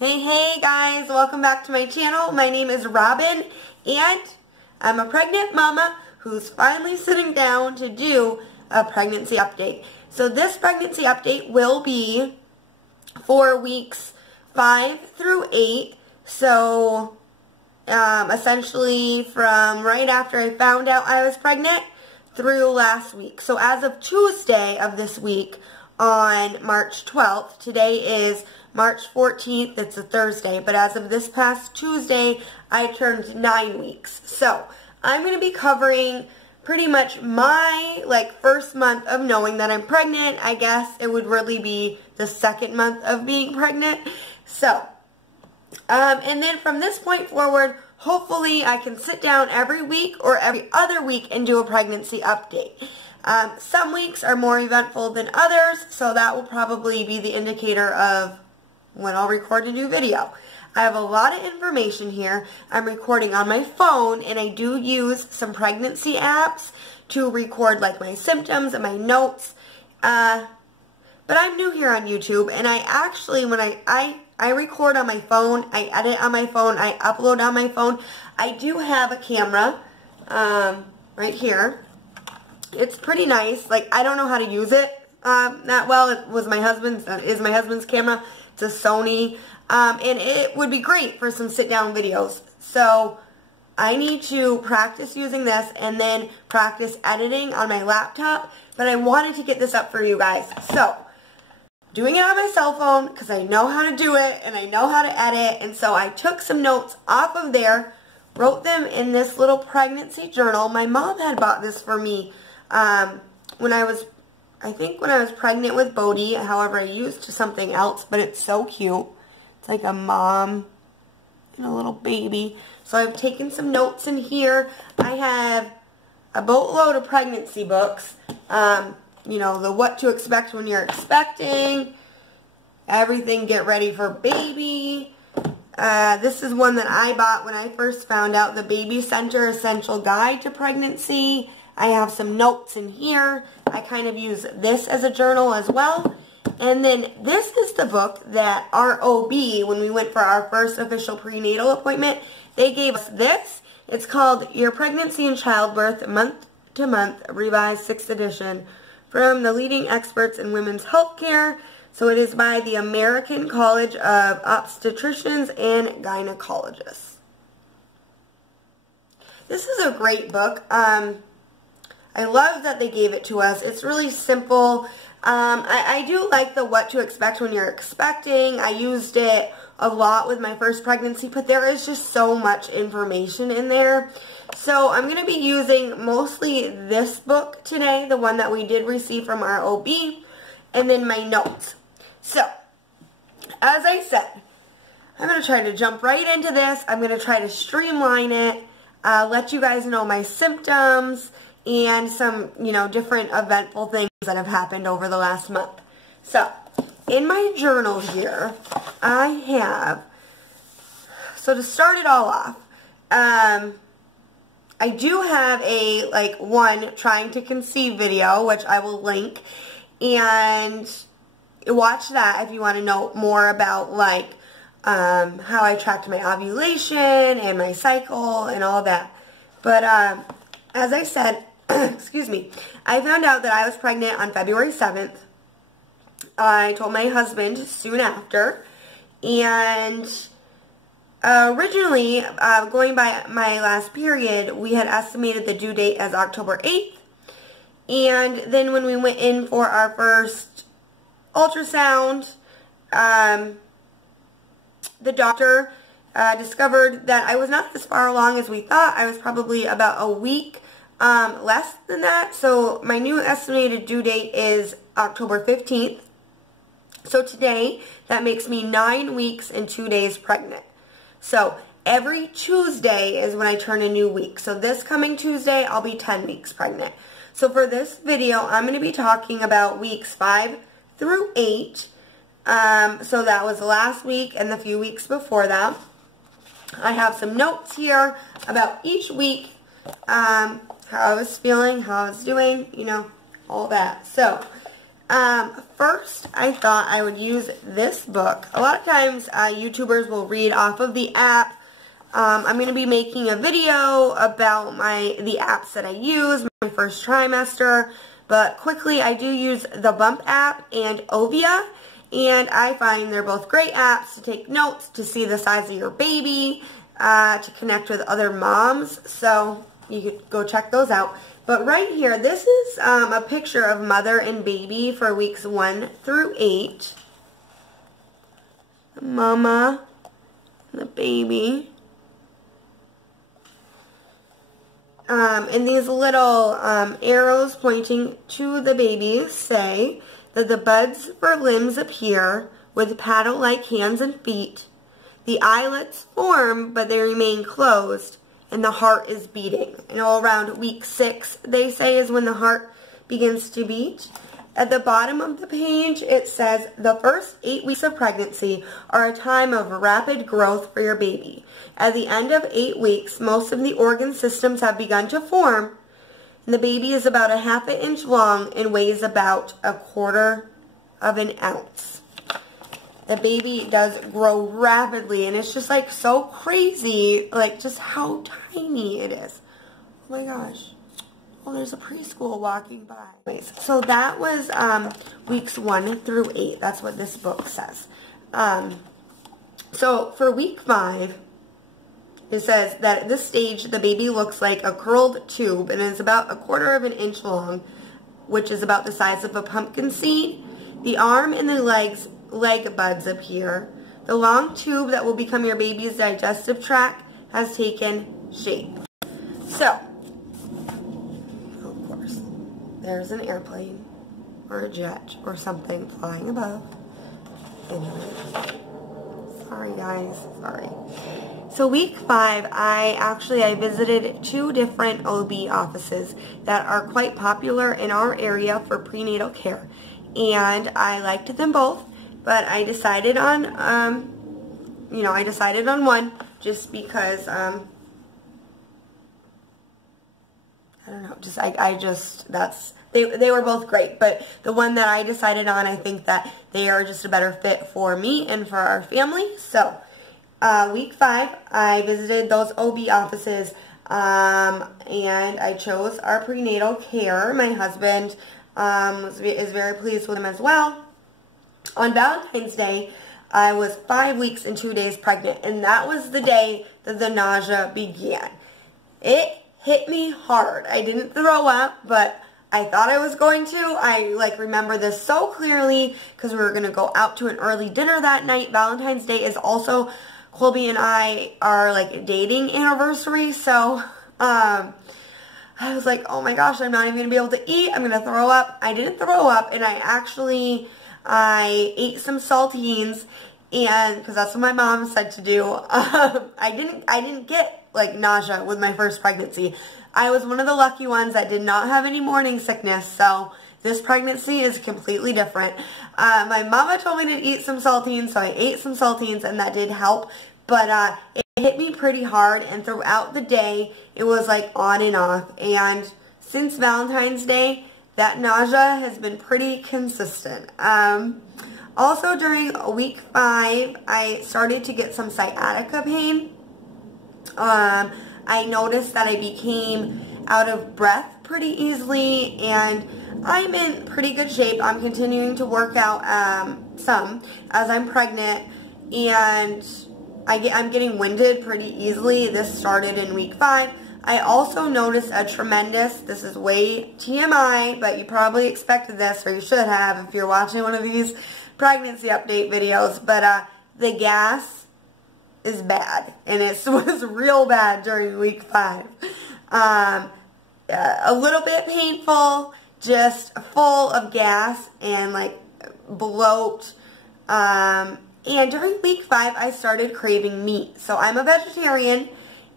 Hey guys, welcome back to my channel. My name is Robyn and I'm a pregnant mama who's finally sitting down to do a pregnancy update. So this pregnancy update will be for weeks 5 through 8. So essentially from right after I found out I was pregnant through last week. So as of Tuesday of this week on March 12th, today is March 14th, it's a Thursday, but as of this past Tuesday, I turned 9 weeks. So, I'm going to be covering pretty much my, first month of knowing that I'm pregnant. I guess it would really be the second month of being pregnant. So, and then from this point forward, hopefully I can sit down every week or every other week and do a pregnancy update. Some weeks are more eventful than others, so that will probably be the indicator of when I'll record a new video. I have a lot of information here. I'm recording on my phone, and I do use some pregnancy apps to record my symptoms and my notes. But I'm new here on YouTube, and I actually, when I record on my phone, I edit on my phone, I upload on my phone. I do have a camera right here. It's pretty nice. I don't know how to use it that well. It was my husband's, is my husband's camera. It's a Sony, and it would be great for some sit-down videos. So I need to practice using this and then practice editing on my laptop, but I wanted to get this up for you guys. So, doing it on my cell phone because I know how to do it and I know how to edit, and so I took some notes off of there, wrote them in this little pregnancy journal. My mom had bought this for me when I was pregnant with Bodie. However, I used something else, but it's so cute. It's like a mom and a little baby. So I've taken some notes in here. I have a boatload of pregnancy books. You know, the what to expect when you're expecting, everything get ready for baby. This is one that I bought when I first found out, the Baby Center Essential Guide to Pregnancy. I have some notes in here. I kind of use this as a journal as well. And then this is the book that our OB, when we went for our first official prenatal appointment, they gave us this. It's called Your Pregnancy and Childbirth Month to Month, Revised 6th edition, from the leading experts in women's health care. So it is by the American College of Obstetricians and Gynecologists. This is a great book. I love that they gave it to us. It's really simple. I do like the what to expect when you're expecting. I used it a lot with my first pregnancy, but there is just so much information in there. So I'm going to be using mostly this book today, the one that we did receive from our OB, and then my notes. So, as I said, I'm going to try to jump right into this. I'm going to try to streamline it, let you guys know my symptoms, and some, different eventful things that have happened over the last month. So, in my journal here, I have, so to start it all off, I do have a, one trying to conceive video, which I will link, and watch that if you want to know more about, how I tracked my ovulation and my cycle and all that. But, as I said, excuse me, I found out that I was pregnant on February 7th. I told my husband soon after, and originally, going by my last period, we had estimated the due date as October 8th, and then when we went in for our first ultrasound, the doctor discovered that I was not as far along as we thought. I was probably about a week less than that. So my new estimated due date is October 15th. So today, that makes me 9 weeks and 2 days pregnant. So every Tuesday is when I turn a new week. So this coming Tuesday, I'll be 10 weeks pregnant. So for this video, I'm going to be talking about weeks 5 through 8. So that was last week and the few weeks before that. I have some notes here about each week, how I was feeling, how I was doing, all that. So, First, I thought I would use this book. A lot of times, YouTubers will read off of the app. I'm going to be making a video about the apps that I use, my first trimester. But quickly, I do use the Bump app and Ovia. And I find they're both great apps to take notes, to see the size of your baby, to connect with other moms. So you could go check those out. But right here, this is a picture of mother and baby for weeks 1 through 8. Mama and the baby. And these little arrows pointing to the baby say that the buds for limbs appear with paddle-like hands and feet. The eyelets form, but they remain closed, and the heart is beating. And all around week 6, they say, is when the heart begins to beat. At the bottom of the page, it says, the first 8 weeks of pregnancy are a time of rapid growth for your baby. At the end of 8 weeks, most of the organ systems have begun to form, and the baby is about a ½ inch long and weighs about 1/4 of an ounce. The baby does grow rapidly, and it's just like so crazy, like just how tiny it is. Oh my gosh. Oh, there's a preschool walking by. Anyways, so that was weeks 1 through 8. That's what this book says. So for week 5, it says that at this stage, the baby looks like a curled tube and is about 1/4 of an inch long, which is about the size of a pumpkin seed. The arm and the leg buds appear. The long tube that will become your baby's digestive tract has taken shape. So, of course, there's an airplane or a jet or something flying above. Anyway, sorry guys, sorry. So week 5, I visited 2 different OB offices that are quite popular in our area for prenatal care. And I liked them both, but I decided on, one just because, I don't know, they were both great, but the one that I decided on, I think that they are just a better fit for me and for our family. So, week 5, I visited those OB offices, and I chose our prenatal care. My husband is very pleased with them as well. On Valentine's Day, I was 5 weeks and 2 days pregnant, and that was the day that the nausea began. It hit me hard. I didn't throw up, but I thought I was going to. I remember this so clearly because we were going to go out to an early dinner that night. Valentine's Day is also Colby and I are dating anniversary, so I was like, oh my gosh, I'm not even going to be able to eat. I'm going to throw up. I didn't throw up, and I ate some saltines, and because that's what my mom said to do. I didn't get nausea with my first pregnancy. I was one of the lucky ones that did not have any morning sickness, so this pregnancy is completely different. My mama told me to eat some saltines, so I ate some saltines, and that did help. But it hit me pretty hard, and throughout the day, it was on and off. And since Valentine's Day, that nausea has been pretty consistent. Also, during week 5, I started to get some sciatica pain. I noticed that I became out of breath pretty easily, and I'm in pretty good shape. I'm continuing to work out some as I'm pregnant, and I'm getting winded pretty easily. This started in week 5. I also noticed a tremendous, this is way TMI, but you probably expected this, or you should have if you're watching one of these pregnancy update videos, but the gas is bad, and it was real bad during week 5. A little bit painful, just full of gas and bloat. And during week 5, I started craving meat. So I'm a vegetarian,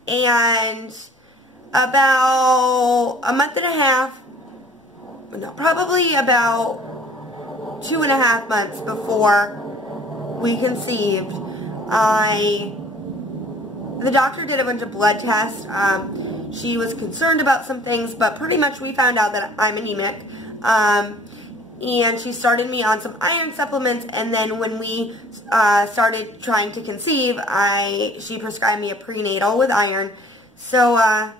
and about a month and a half, no, probably about 2.5 months before we conceived, the doctor did a bunch of blood tests. She was concerned about some things, but pretty much we found out that I'm anemic. and she started me on some iron supplements, and then when we started trying to conceive, she prescribed me a prenatal with iron. So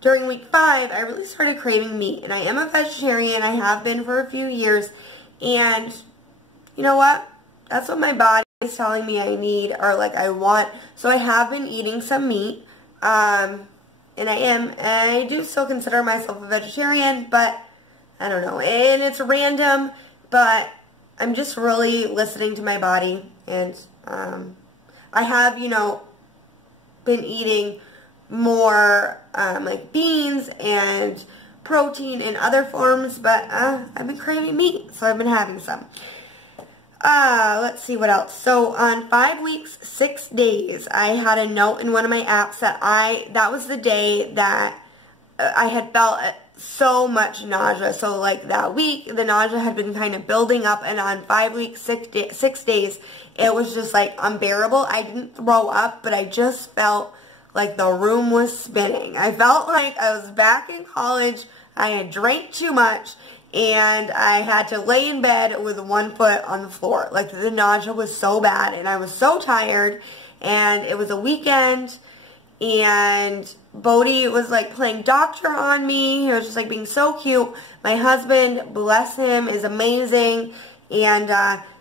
during week 5, I really started craving meat, and I am a vegetarian. I have been for a few years, and you know what? That's what my body is telling me I need, or like I want. So I have been eating some meat, and I do still consider myself a vegetarian, but I don't know, and it's random, but I'm just really listening to my body, and I have, you know, been eating more like beans and protein in other forms, but I've been craving meat, so I've been having some. Let's see what else. So on 5 weeks, 6 days, I had a note in one of my apps that was the day that I had felt so much nausea. So like that week, the nausea had been kind of building up, and on 5 weeks, 6 days, it was just like unbearable. I didn't throw up, but I just felt like the room was spinning. I felt like I was back in college. I had drank too much, and I had to lay in bed with one foot on the floor. Like, the nausea was so bad, and I was so tired, and it was a weekend, and Bodie was like playing doctor on me. He was just like being so cute. My husband, bless him, is amazing, and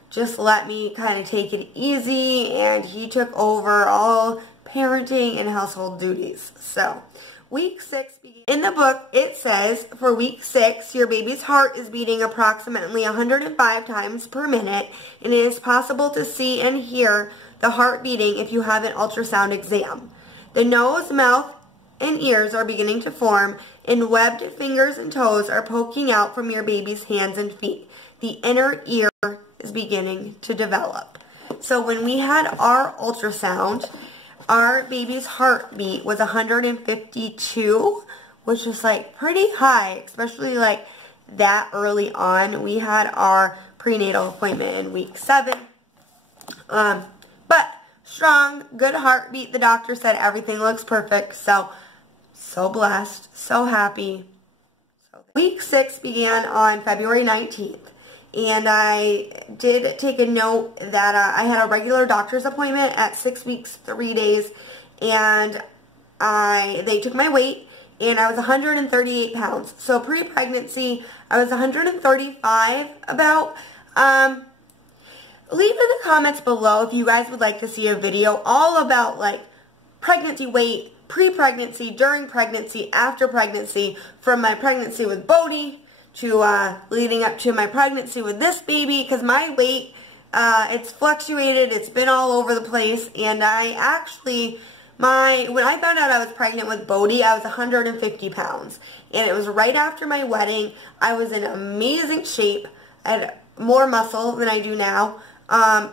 just let me kind of take it easy, and he took over all parenting and household duties. So week 6 began. In the book, it says, for week 6, your baby's heart is beating approximately 105 times per minute, and it is possible to see and hear the heart beating if you have an ultrasound exam. The nose, mouth, and ears are beginning to form, and webbed fingers and toes are poking out from your baby's hands and feet. The inner ear is beginning to develop. So when we had our ultrasound, our baby's heartbeat was 152, which is like pretty high, especially like that early on. We had our prenatal appointment in week 7. But strong, good heartbeat. The doctor said everything looks perfect. So blessed, so happy. Week 6 began on February 19th. And I did take a note that I had a regular doctor's appointment at 6 weeks, 3 days, and they took my weight, and I was 138 pounds. So pre-pregnancy, I was 135 about. Leave in the comments below if you guys would like to see a video all about like pregnancy weight, pre-pregnancy, during pregnancy, after pregnancy, from my pregnancy with Bodie to leading up to my pregnancy with this baby, because my weight, it's fluctuated, it's been all over the place, and I actually, when I found out I was pregnant with Bodie, I was 150 pounds, and it was right after my wedding. I was in amazing shape. I had more muscle than I do now.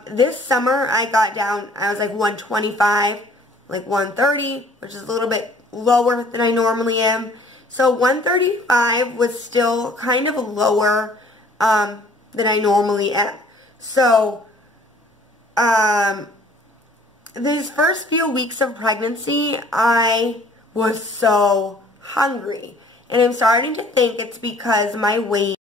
This summer, I got down, I was like 125, like 130, which is a little bit lower than I normally am. So 135 was still kind of lower than I normally am. So these first few weeks of pregnancy, I was so hungry. And I'm starting to think it's because my weight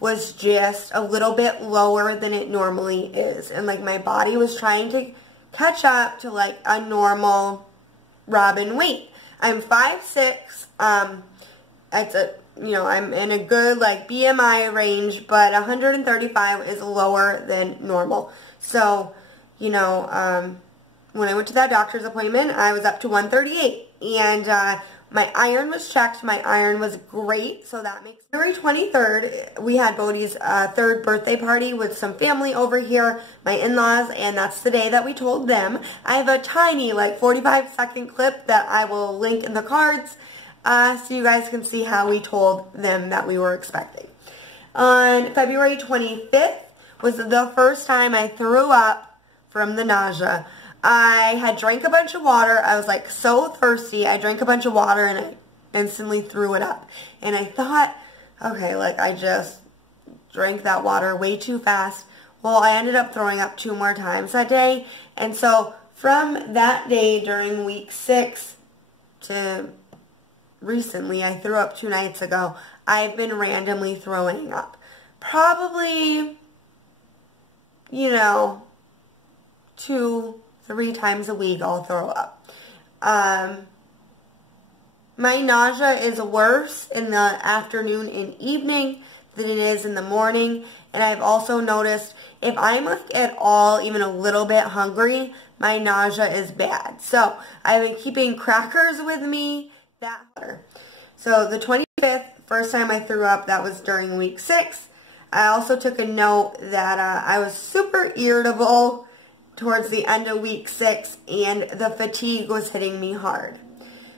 was just a little bit lower than it normally is. And like my body was trying to catch up to like a normal Robyn weight. I'm 5'6". I'm in a good like BMI range, but 135 is lower than normal. So, when I went to that doctor's appointment, I was up to 138, and my iron was checked. My iron was great, so that makes February 23rd, we had Bodie's 3rd birthday party with some family over here, my in-laws, and that's the day that we told them. I have a tiny, like 45-second clip that I will link in the cards, so you guys can see how we told them that we were expecting. On February 25th was the first time I threw up from the nausea. I had drank a bunch of water. I was like so thirsty. I drank a bunch of water and I instantly threw it up. And I thought, okay, like I just drank that water way too fast. Well, I ended up throwing up 2 more times that day. And so from that day during week 6 to recently, I threw up 2 nights ago, I've been randomly throwing up. probably, you know, 2-3 times a week I'll throw up. My nausea is worse in the afternoon and evening than it is in the morning. And I've also noticed if I'm at all even a little bit hungry, my nausea is bad. So I've been keeping crackers with me. So the 25th, first time I threw up, that was during week 6. I also took a note that I was super irritable towards the end of week 6 and the fatigue was hitting me hard.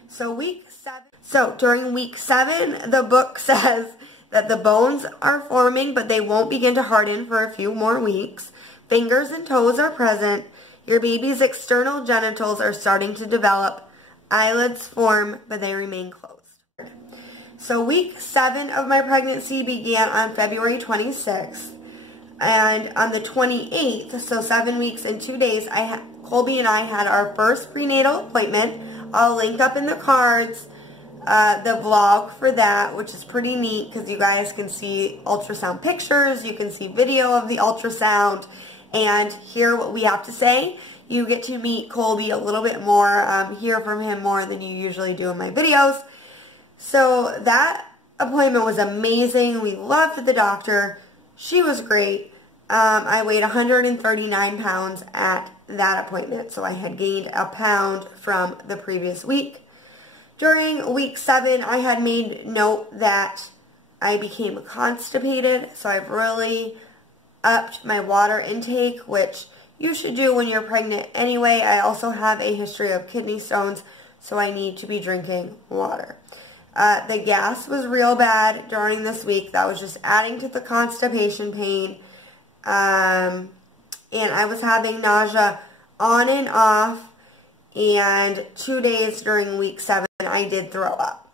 So during week 7, the book says that the bones are forming, but they won't begin to harden for a few more weeks. Fingers and toes are present. Your baby's external genitals are starting to develop. Eyelids form, but they remain closed. So week 7 of my pregnancy began on February 26th. And on the 28th, so 7 weeks and 2 days, Colby and I had our first prenatal appointment. I'll link up in the cards the vlog for that, which is pretty neat because you guys can see ultrasound pictures, you can see video of the ultrasound, and hear what we have to say. You get to meet Colby a little bit more, hear from him more than you usually do in my videos. So that appointment was amazing. We loved the doctor. She was great. I weighed 139 pounds at that appointment, so I had gained a pound from the previous week. During week 7, I had made note that I became constipated, so I've really upped my water intake, which you should do when you're pregnant anyway. I also have a history of kidney stones, so I need to be drinking water. The gas was real bad during this week. That was just adding to the constipation pain. And I was having nausea on and off. And 2 days during week 7, I did throw up.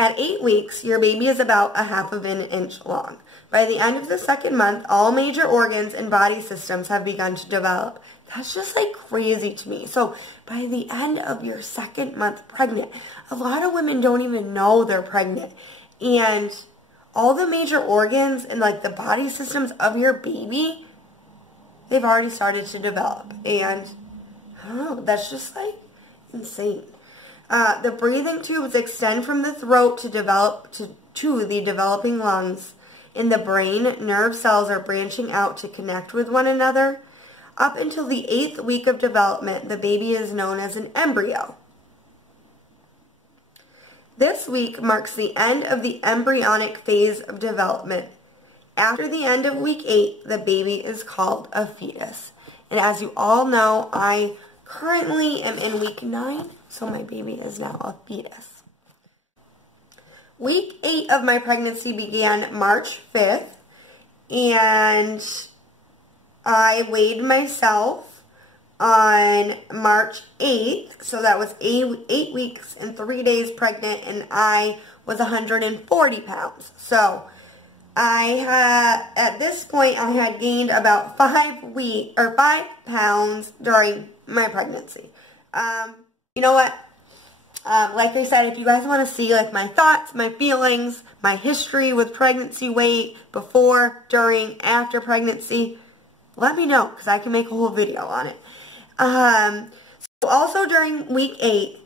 At 8 weeks, your baby is about 1/2 of an inch long. By the end of the 2nd month, all major organs and body systems have begun to develop. That's just like crazy to me. So by the end of your 2nd month pregnant, a lot of women don't even know they're pregnant. And all the major organs and like the body systems of your baby, they've already started to develop. And I don't know, that's just like insane. The breathing tubes extend from the throat to the developing lungs. In the brain, nerve cells are branching out to connect with one another. Up until the 8th week of development, the baby is known as an embryo. This week marks the end of the embryonic phase of development. After the end of week 8, the baby is called a fetus. And as you all know, I currently am in week 9, so my baby is now a fetus. Week 8 of my pregnancy began March 5th, and I weighed myself on March 8th, so that was 8 weeks and 3 days pregnant, and I was 140 pounds. So at this point, I had gained about 5 pounds during my pregnancy. You know what? Like I said, if you guys want to see like my thoughts, my feelings, my history with pregnancy weight, before, during, after pregnancy, let me know because I can make a whole video on it. So also during week 8,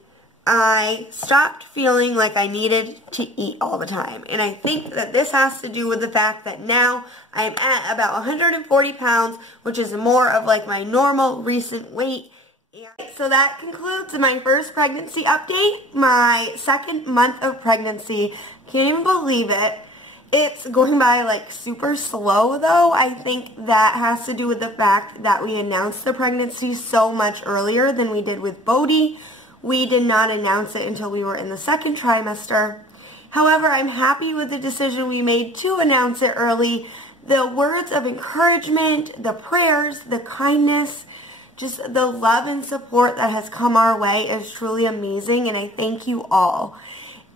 I stopped feeling like I needed to eat all the time. And I think that this has to do with the fact that now I'm at about 140 pounds, which is more of like my normal recent weight. So that concludes my first pregnancy update, my 2nd month of pregnancy. Can't even believe it. It's going by like super slow though. I think that has to do with the fact that we announced the pregnancy so much earlier than we did with Bodhi. We did not announce it until we were in the 2nd trimester. However, I'm happy with the decision we made to announce it early. The words of encouragement, the prayers, the kindness, just the love and support that has come our way is truly amazing, and I thank you all.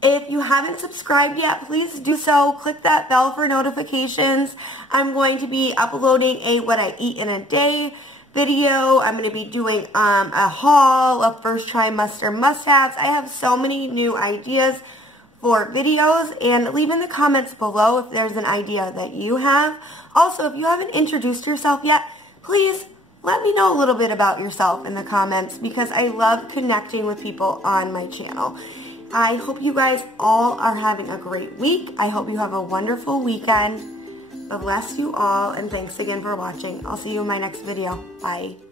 If you haven't subscribed yet, please do so. Click that bell for notifications. I'm going to be uploading a what I eat in a day video. I'm going to be doing a haul of first trimester must-haves. I have so many new ideas for videos, and leave in the comments below if there's an idea that you have. Also, if you haven't introduced yourself yet, please let me know a little bit about yourself in the comments, because I love connecting with people on my channel. I hope you guys all are having a great week. I hope you have a wonderful weekend. God bless you all, and thanks again for watching. I'll see you in my next video. Bye.